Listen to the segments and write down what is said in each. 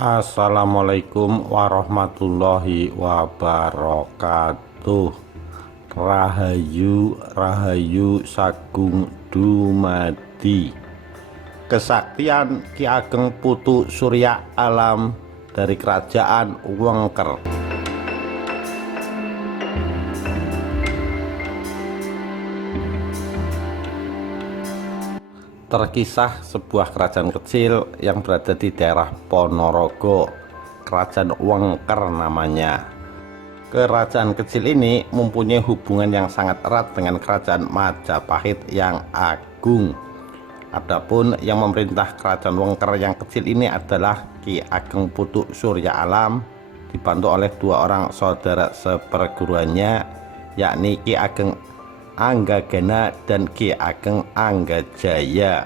Assalamualaikum warahmatullahi wabarakatuh. Rahayu Rahayu Sagung Dumadi. Kesaktian Ki Ageng Putu Surya Alam dari Kerajaan Wengker. Terkisah sebuah kerajaan kecil yang berada di daerah Ponorogo, Kerajaan Wengker namanya. Kerajaan kecil ini mempunyai hubungan yang sangat erat dengan Kerajaan Majapahit yang agung. Adapun yang memerintah Kerajaan Wengker yang kecil ini adalah Ki Ageng Putu Surya Alam, dibantu oleh dua orang saudara seperguruannya, yakni Ki Ageng Anggagana dan Ki Ageng Anggajaya.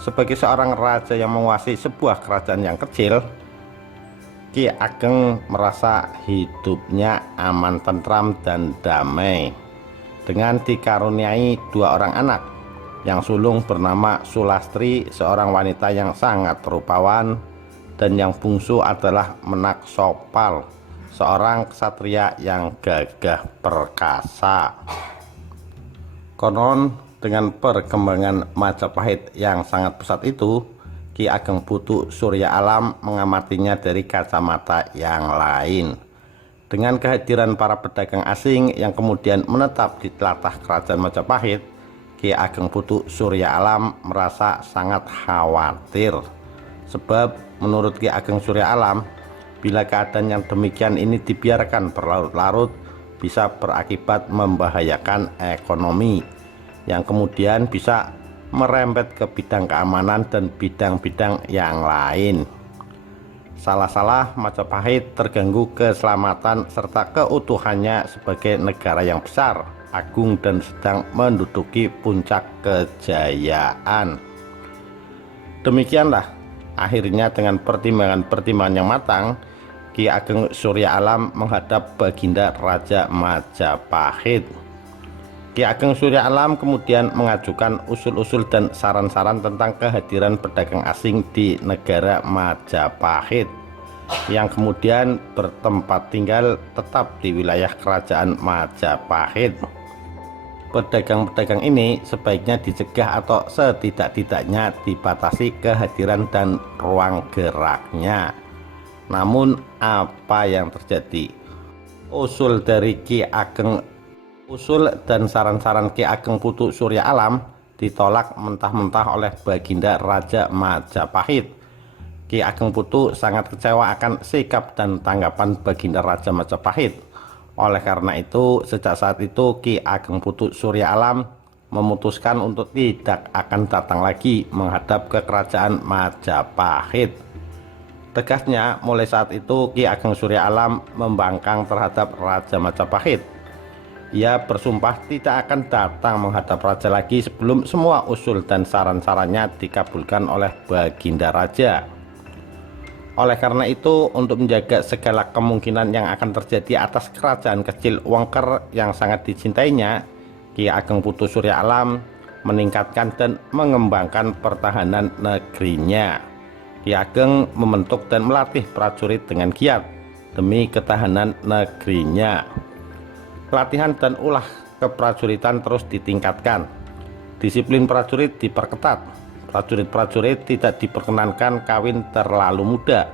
Sebagai seorang raja yang menguasai sebuah kerajaan yang kecil, Ki Ageng merasa hidupnya aman, tentram, dan damai dengan dikaruniai dua orang anak. Yang sulung bernama Sulastri, seorang wanita yang sangat rupawan, dan yang bungsu adalah Menak Sopal, seorang ksatria yang gagah perkasa. Konon dengan perkembangan Majapahit yang sangat pesat itu, Ki Ageng Putu Surya Alam mengamatinya dari kacamata yang lain. Dengan kehadiran para pedagang asing yang kemudian menetap di tlatah Kerajaan Majapahit, Ki Ageng Putu Surya Alam merasa sangat khawatir. Sebab menurut Ki Ageng Surya Alam, bila keadaan yang demikian ini dibiarkan berlarut-larut, bisa berakibat membahayakan ekonomi, yang kemudian bisa merembet ke bidang keamanan dan bidang-bidang yang lain. Salah-salah Majapahit terganggu keselamatan serta keutuhannya sebagai negara yang besar, agung, dan sedang menduduki puncak kejayaan. Demikianlah akhirnya dengan pertimbangan-pertimbangan yang matang, Ki Ageng Surya Alam menghadap Baginda Raja Majapahit. Ki Ageng Surya Alam kemudian mengajukan usul-usul dan saran-saran tentang kehadiran pedagang asing di negara Majapahit, yang kemudian bertempat tinggal tetap di wilayah Kerajaan Majapahit. Pedagang-pedagang ini sebaiknya dicegah atau setidak-tidaknya dibatasi kehadiran dan ruang geraknya. Namun apa yang terjadi? Usul dan saran-saran Ki Ageng Putu Surya Alam ditolak mentah-mentah oleh Baginda Raja Majapahit. Ki Ageng Putu sangat kecewa akan sikap dan tanggapan Baginda Raja Majapahit. Oleh karena itu, sejak saat itu Ki Ageng Putu Surya Alam memutuskan untuk tidak akan datang lagi menghadap ke Kerajaan Majapahit. Tegasnya, mulai saat itu Ki Ageng Surya Alam membangkang terhadap Raja Majapahit. Ia bersumpah tidak akan datang menghadap raja lagi sebelum semua usul dan saran-sarannya dikabulkan oleh Baginda Raja. Oleh karena itu, untuk menjaga segala kemungkinan yang akan terjadi atas kerajaan kecil Wengker yang sangat dicintainya, Ki Ageng Putu Surya Alam meningkatkan dan mengembangkan pertahanan negerinya. Ki Ageng membentuk dan melatih prajurit dengan giat demi ketahanan negerinya. Pelatihan dan ulah keprajuritan terus ditingkatkan. Disiplin prajurit diperketat. Prajurit-prajurit tidak diperkenankan kawin terlalu muda,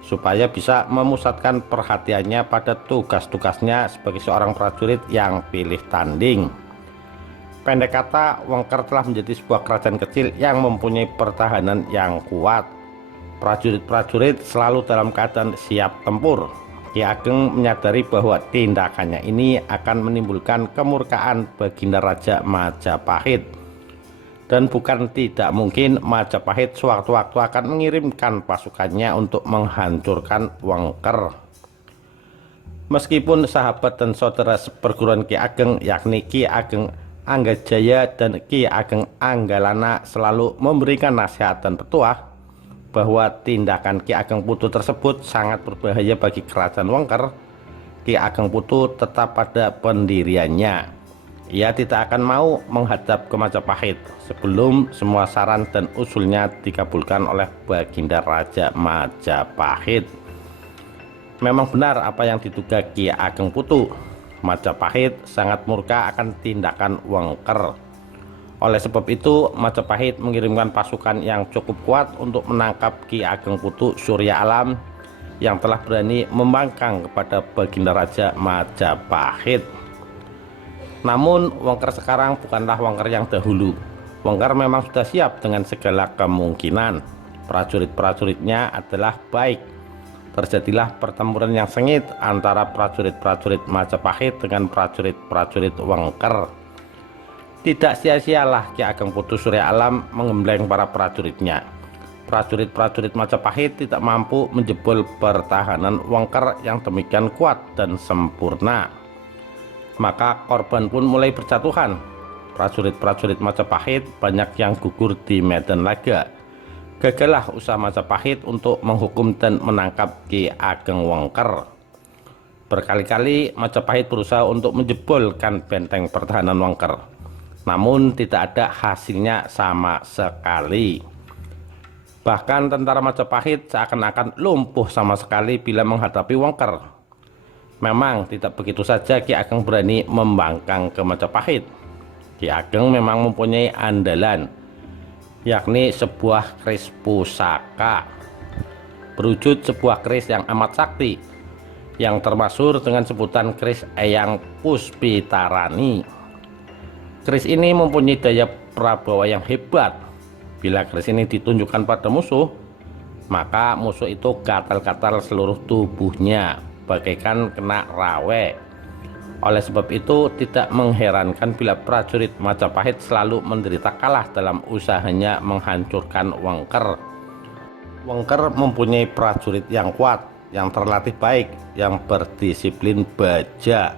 supaya bisa memusatkan perhatiannya pada tugas-tugasnya sebagai seorang prajurit yang pilih tanding. Pendek kata, Wengker telah menjadi sebuah kerajaan kecil yang mempunyai pertahanan yang kuat. Prajurit-prajurit selalu dalam keadaan siap tempur. Ki Ageng menyadari bahwa tindakannya ini akan menimbulkan kemurkaan Baginda Raja Majapahit, dan bukan tidak mungkin Majapahit sewaktu-waktu akan mengirimkan pasukannya untuk menghancurkan Wengker. Meskipun sahabat dan saudara seperguruan Ki Ageng, yakni Ki Ageng Anggajaya dan Ki Ageng Anggalana, selalu memberikan nasihat dan petuah bahwa tindakan Ki Ageng Putu tersebut sangat berbahaya bagi Kerajaan Wengker, Ki Ageng Putu tetap pada pendiriannya. Ia tidak akan mau menghadap ke Majapahit sebelum semua saran dan usulnya dikabulkan oleh Baginda Raja Majapahit. Memang benar apa yang diduga Ki Ageng Putu. Majapahit sangat murka akan tindakan Wengker. Oleh sebab itu, Majapahit mengirimkan pasukan yang cukup kuat untuk menangkap Ki Ageng Putu Surya Alam yang telah berani membangkang kepada Baginda Raja Majapahit. Namun Wengker sekarang bukanlah Wengker yang dahulu. Wengker memang sudah siap dengan segala kemungkinan. Prajurit-prajuritnya adalah baik. Terjadilah pertempuran yang sengit antara prajurit-prajurit Majapahit dengan prajurit-prajurit Wengker. Tidak sia-sialah Ki Ageng Putu Surya Alam menggembleng para prajuritnya. Prajurit-prajurit Majapahit tidak mampu menjebol pertahanan Wengker yang demikian kuat dan sempurna. Maka korban pun mulai berjatuhan. Prajurit-prajurit Majapahit banyak yang gugur di medan laga. Gagallah usaha Majapahit untuk menghukum dan menangkap Ki Ageng Wengker. Berkali-kali Majapahit berusaha untuk menjebolkan benteng pertahanan Wengker, namun tidak ada hasilnya sama sekali. Bahkan tentara Majapahit seakan-akan lumpuh sama sekali bila menghadapi Wengker. Memang tidak begitu saja Ki Ageng berani membangkang ke Majapahit. Ki Ageng memang mempunyai andalan, yakni sebuah keris pusaka berwujud sebuah keris yang amat sakti, yang termasyhur dengan sebutan keris Eyang Puspitarani. Keris ini mempunyai daya prabawa yang hebat. Bila keris ini ditunjukkan pada musuh, maka musuh itu gatal-gatal seluruh tubuhnya, bagaikan kena rawe. Oleh sebab itu tidak mengherankan bila prajurit Majapahit selalu menderita kalah dalam usahanya menghancurkan Wengker. Wengker mempunyai prajurit yang kuat, yang terlatih baik, yang berdisiplin baja,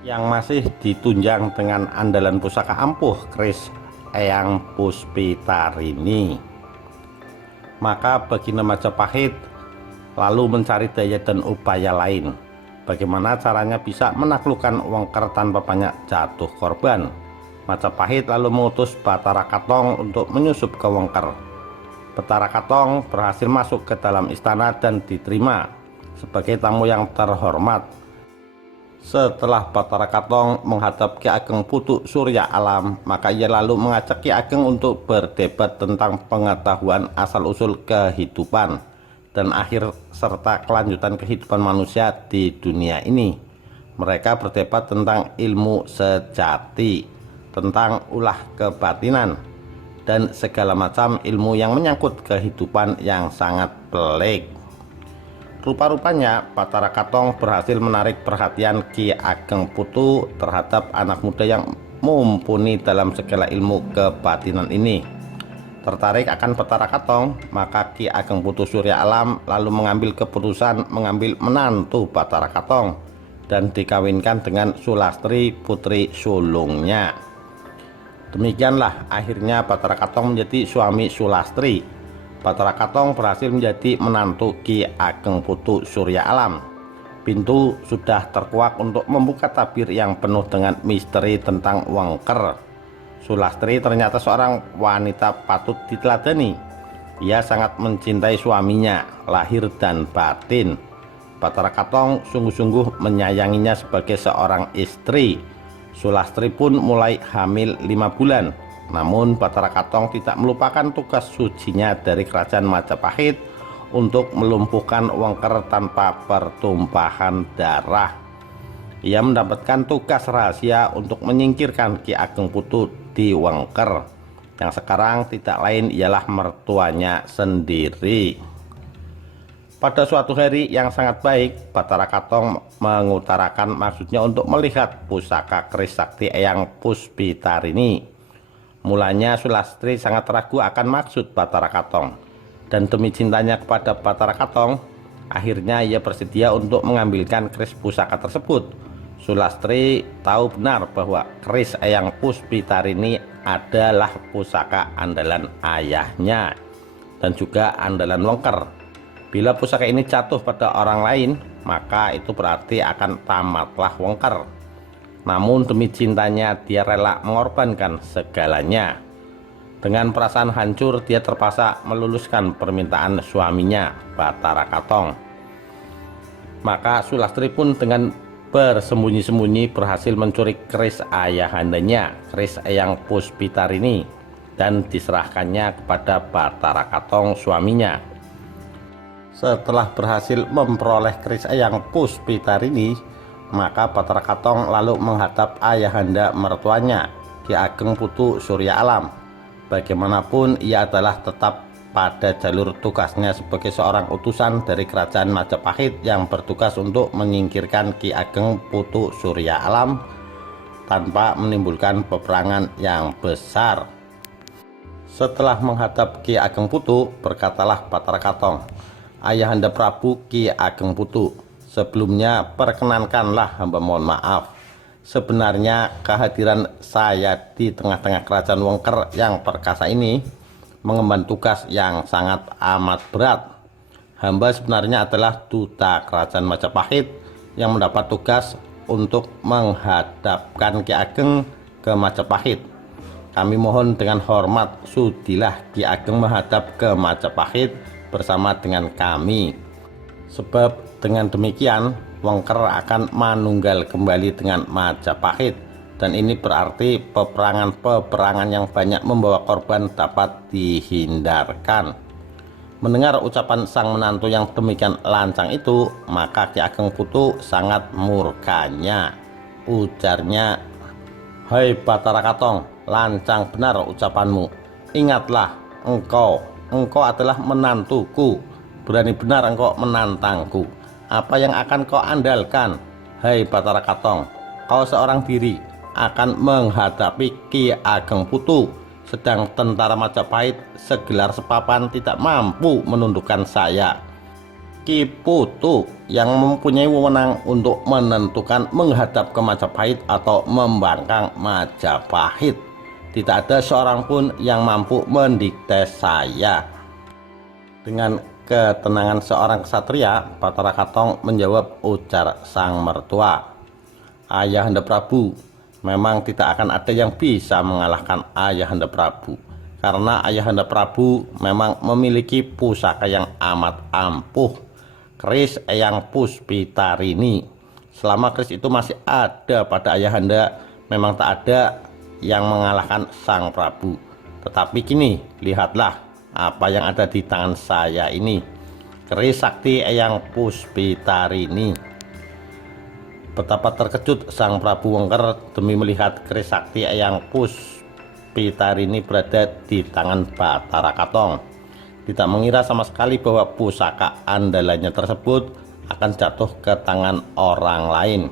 yang masih ditunjang dengan andalan pusaka ampuh keris Eyang Puspitarini. Maka Baginda Majapahit lalu mencari daya dan upaya lain. Bagaimana caranya bisa menaklukkan Wengker tanpa banyak jatuh korban. Majapahit lalu mengutus Batara Katong untuk menyusup ke Wengker. Batara Katong berhasil masuk ke dalam istana dan diterima sebagai tamu yang terhormat. Setelah Batara Katong menghadap Ki Ageng Putu Surya Alam, maka ia lalu mengajak Ki Ageng untuk berdebat tentang pengetahuan asal-usul kehidupan dan akhir serta kelanjutan kehidupan manusia di dunia ini. Mereka berdebat tentang ilmu sejati, tentang ulah kebatinan, dan segala macam ilmu yang menyangkut kehidupan yang sangat pelik. Rupa-rupanya Batara Katong berhasil menarik perhatian Ki Ageng Putu terhadap anak muda yang mumpuni dalam segala ilmu kebatinan ini. Tertarik akan Batara Katong, maka Ki Ageng Putu Surya Alam lalu mengambil keputusan mengambil menantu Batara Katong dan dikawinkan dengan Sulastri putri sulungnya. Demikianlah akhirnya Batara Katong menjadi suami Sulastri. Batara Katong berhasil menjadi menantu Ki Ageng Putu Surya Alam. Pintu sudah terkuak untuk membuka tabir yang penuh dengan misteri tentang Wengker. Sulastri ternyata seorang wanita patut diteladani. Ia sangat mencintai suaminya, lahir dan batin. Batara Katong sungguh-sungguh menyayanginya sebagai seorang istri. Sulastri pun mulai hamil 5 bulan. Namun Batara Katong tidak melupakan tugas sucinya dari kerajaan Majapahit untuk melumpuhkan Wengker tanpa pertumpahan darah. Ia mendapatkan tugas rahasia untuk menyingkirkan Ki Ageng Putu di Wengker, yang sekarang tidak lain ialah mertuanya sendiri. Pada suatu hari yang sangat baik, Batara Katong mengutarakan maksudnya untuk melihat pusaka keris sakti Eyang Puspitarini. Mulanya Sulastri sangat ragu akan maksud Batara Katong, dan demi cintanya kepada Batara Katong, akhirnya ia bersedia untuk mengambilkan keris pusaka tersebut. Sulastri tahu benar bahwa keris Eyang Puspitarini adalah pusaka andalan ayahnya dan juga andalan Wengker. Bila pusaka ini jatuh pada orang lain, maka itu berarti akan tamatlah Wengker. Namun demi cintanya dia rela mengorbankan segalanya. Dengan perasaan hancur dia terpaksa meluluskan permintaan suaminya, Batara Katong. Maka Sulastri pun dengan bersembunyi-sembunyi berhasil mencuri keris ayahandanya, keris Eyang Puspitarini, dan diserahkannya kepada Batara Katong suaminya. Setelah berhasil memperoleh keris Eyang Puspitarini, maka Batara Katong lalu menghadap ayahanda mertuanya, Ki Ageng Putu Surya Alam. Bagaimanapun ia adalah tetap pada jalur tugasnya sebagai seorang utusan dari kerajaan Majapahit yang bertugas untuk menyingkirkan Ki Ageng Putu Surya Alam tanpa menimbulkan peperangan yang besar. Setelah menghadap Ki Ageng Putu, berkatalah Batara Katong, "Ayahanda Prabu Ki Ageng Putu, sebelumnya perkenankanlah hamba mohon maaf. Sebenarnya kehadiran saya di tengah-tengah kerajaan Wengker yang perkasa ini mengemban tugas yang sangat amat berat. Hamba sebenarnya adalah duta kerajaan Majapahit yang mendapat tugas untuk menghadapkan Ki Ageng ke Majapahit. Kami mohon dengan hormat sudilah Ki Ageng menghadap ke Majapahit bersama dengan kami. Sebab dengan demikian Wengker akan manunggal kembali dengan Majapahit, dan ini berarti peperangan yang banyak membawa korban dapat dihindarkan." Mendengar ucapan sang menantu yang demikian lancang itu, maka Ki Ageng Putu sangat murkanya. Ujarnya, "Hai Batara Katong, lancang benar ucapanmu. Ingatlah, engkau adalah menantuku. Berani benar engkau menantangku. Apa yang akan kau andalkan? Hai Batara Katong, kau seorang diri akan menghadapi Ki Ageng Putu, sedang tentara Majapahit segelar sepapan tidak mampu menundukkan saya. Ki Putu yang mempunyai wewenang untuk menentukan menghadap ke Majapahit atau membangkang Majapahit. Tidak ada seorang pun yang mampu mendikte saya." Dengan ketenangan seorang ksatria, Batara Katong menjawab ujar sang mertua, "Ayahanda Prabu, memang tidak akan ada yang bisa mengalahkan Ayahanda Prabu, karena Ayahanda Prabu memang memiliki pusaka yang amat ampuh, keris Eyang Puspitarini. Selama keris itu masih ada pada Ayahanda, memang tak ada yang mengalahkan sang Prabu. Tetapi kini lihatlah apa yang ada di tangan saya ini, keris sakti Eyang Puspitarini." Betapa terkejut sang Prabu Wengker demi melihat keris sakti Eyang Puspitarini berada di tangan Batara Katong. Tidak mengira sama sekali bahwa pusaka andalannya tersebut akan jatuh ke tangan orang lain.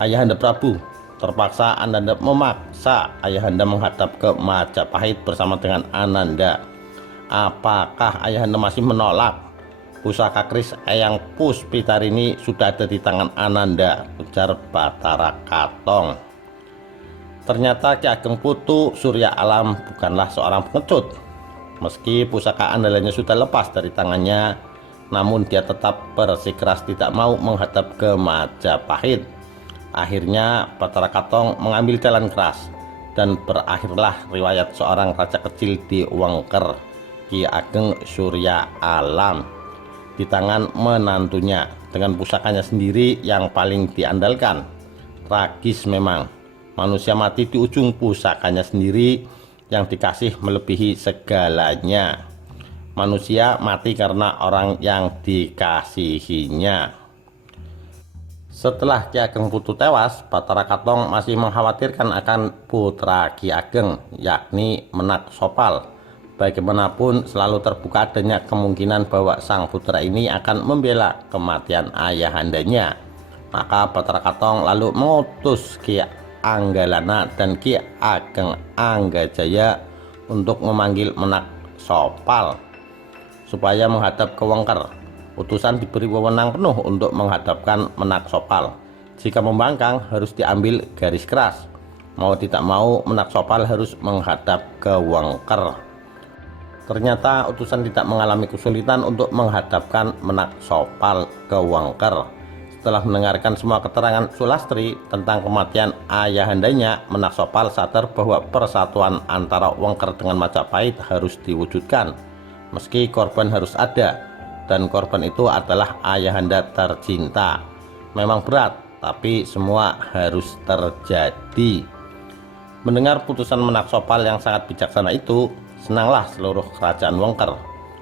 "Ayahanda Prabu, terpaksa Ananda memaksa Ayahanda menghadap ke Majapahit bersama dengan Ananda. Apakah Ayahanda masih menolak? Pusaka keris Eyang Puspitarini sudah ada di tangan Ananda," ujar Batara Katong. Ternyata Ki Ageng Putu Surya Alam bukanlah seorang pengecut. Meski pusaka andalannya sudah lepas dari tangannya, namun dia tetap bersikeras tidak mau menghadap ke Majapahit. Akhirnya Batara Katong mengambil jalan keras, dan berakhirlah riwayat seorang raja kecil di Wengker, Ki Ageng Surya Alam, di tangan menantunya dengan pusakanya sendiri yang paling diandalkan. Tragis memang, manusia mati di ujung pusakanya sendiri yang dikasih melebihi segalanya. Manusia mati karena orang yang dikasihinya. Setelah Ki Ageng Putu tewas, Batara Katong masih mengkhawatirkan akan putra Ki Ageng, yakni Menak Sopal. Bagaimanapun selalu terbuka adanya kemungkinan bahwa sang putra ini akan membela kematian ayahandanya. Maka Batara Katong lalu mengutus Ki Anggalana dan Ki Ageng Anggajaya untuk memanggil Menak Sopal supaya menghadap ke Wengker. Utusan diberi wewenang penuh untuk menghadapkan Menak Sopal. Jika membangkang harus diambil garis keras. Mau tidak mau Menak Sopal harus menghadap ke Wengker. Ternyata utusan tidak mengalami kesulitan untuk menghadapkan Menak Sopal ke Wengker. Setelah mendengarkan semua keterangan Sulastri tentang kematian ayahandanya, Menaksopal sadar bahwa persatuan antara Wengker dengan Majapahit harus diwujudkan. Meski korban harus ada, dan korban itu adalah ayahanda tercinta. Memang berat, tapi semua harus terjadi. Mendengar putusan Menaksopal yang sangat bijaksana itu, senanglah seluruh kerajaan Wengker.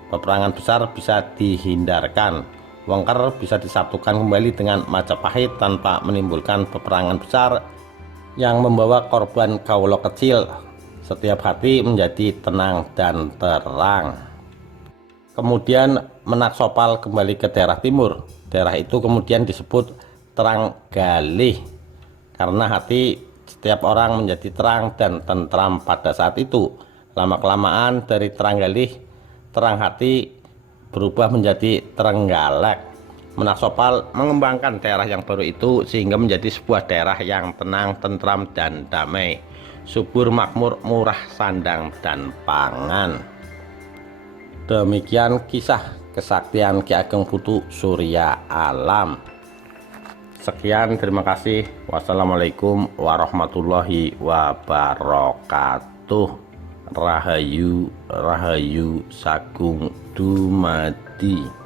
Peperangan besar bisa dihindarkan. Wengker bisa disatukan kembali dengan Majapahit tanpa menimbulkan peperangan besar yang membawa korban kaulo kecil. Setiap hati menjadi tenang dan terang. Kemudian Menaksopal kembali ke daerah timur. Daerah itu kemudian disebut Trenggalih karena hati setiap orang menjadi terang dan tentram pada saat itu. Lama-kelamaan dari Trenggalih, terang hati berubah menjadi Trenggalek. Menaksopal mengembangkan daerah yang baru itu sehingga menjadi sebuah daerah yang tenang, tentram, dan damai, subur, makmur, murah sandang dan pangan. Demikian kisah kesaktian Ki Ageng Putu Surya Alam. Sekian, terima kasih. Wassalamualaikum warahmatullahi wabarakatuh. Rahayu, Rahayu Sagung Dumadi.